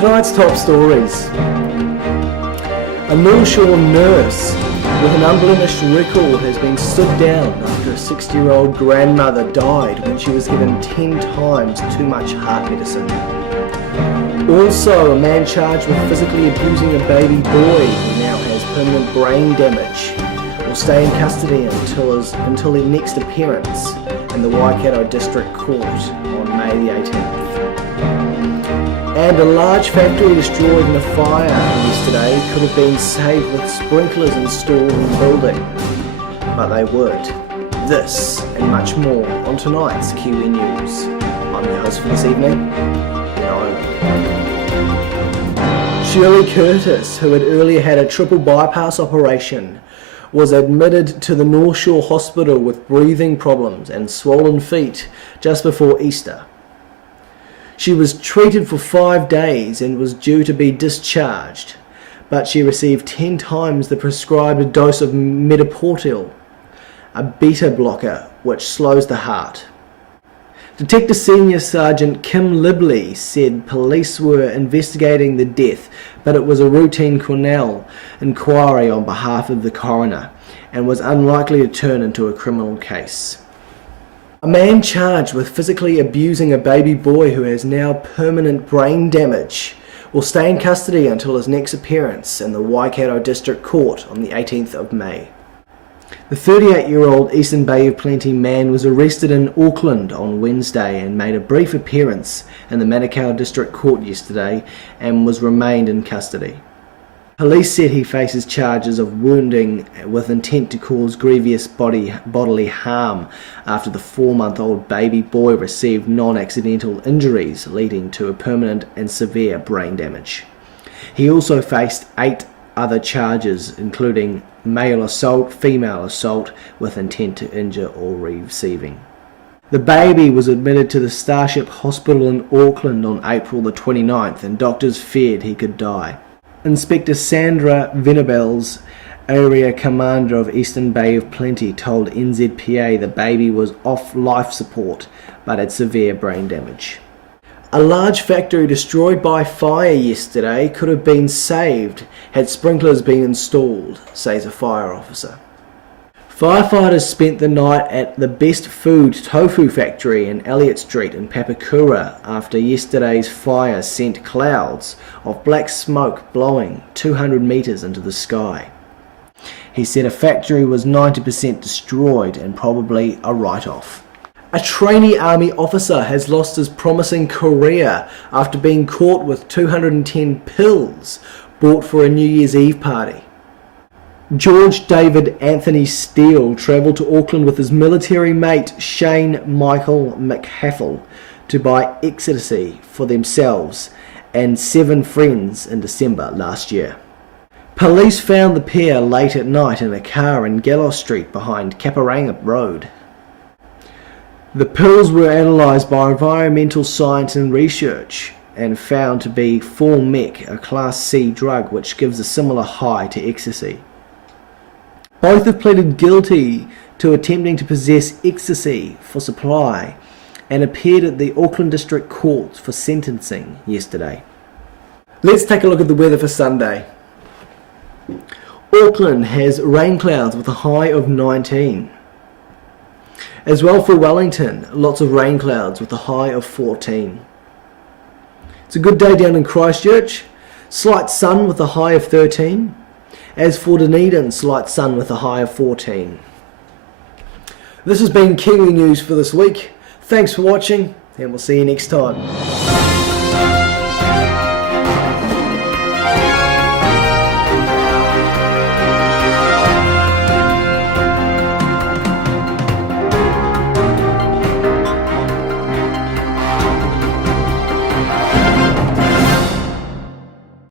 Tonight's top stories. A North Shore nurse with an unblemished record has been stood down after a 60-year-old grandmother died when she was given 10 times too much heart medicine. Also, a man charged with physically abusing a baby boy who now has permanent brain damage will stay in custody until their next appearance in the Waikato District Court on May the 18th. And a large factory destroyed in a fire yesterday could have been saved with sprinklers installed in the building, but they weren't. This and much more on tonight's Kiwi News. I'm your host for this evening, Shirley Curtis, who had earlier had a triple bypass operation, was admitted to the North Shore Hospital with breathing problems and swollen feet just before Easter. She was treated for 5 days and was due to be discharged, but she received 10 times the prescribed dose of metaportil, a beta blocker which slows the heart. Detective Senior Sergeant Kim Libley said police were investigating the death, but it was a routine criminal inquiry on behalf of the coroner and was unlikely to turn into a criminal case. A man charged with physically abusing a baby boy who has now permanent brain damage will stay in custody until his next appearance in the Waikato District Court on the 18th of May. The 38-year-old Eastern Bay of Plenty man was arrested in Auckland on Wednesday and made a brief appearance in the Manukau District Court yesterday and was remained in custody. Police said he faces charges of wounding with intent to cause grievous bodily harm after the 4-month-old baby boy received non-accidental injuries leading to a permanent and severe brain damage. He also faced 8 other charges, including male assault, female assault with intent to injure or receiving. The baby was admitted to the Starship Hospital in Auckland on April the 29th and doctors feared he could die. Inspector Sandra Venables, area commander of Eastern Bay of Plenty, told NZPA the baby was off life support but had severe brain damage. A large factory destroyed by fire yesterday could have been saved had sprinklers been installed, says a fire officer. Firefighters spent the night at the Best Food tofu factory in Elliott Street in Papakura after yesterday's fire sent clouds of black smoke blowing 200 metres into the sky. He said a factory was 90% destroyed and probably a write-off. A trainee army officer has lost his promising career after being caught with 210 pills bought for a New Year's Eve party. George David Anthony Steele travelled to Auckland with his military mate Shane Michael McHaffel to buy ecstasy for themselves and 7 friends in December last year. Police found the pair late at night in a car in Gallows Street behind Kaparanga Road. The pills were analysed by Environmental Science and Research and found to be 4-mec, a Class C drug which gives a similar high to ecstasy. Both have pleaded guilty to attempting to possess ecstasy for supply and appeared at the Auckland District Court for sentencing yesterday. Let's take a look at the weather for Sunday. Auckland has rain clouds with a high of 19. As well for Wellington, lots of rain clouds with a high of 14. It's a good day down in Christchurch, slight sun with a high of 13. As for Dunedin, slight sun with a high of 14. This has been Kiwi News for this week. Thanks for watching and we'll see you next time.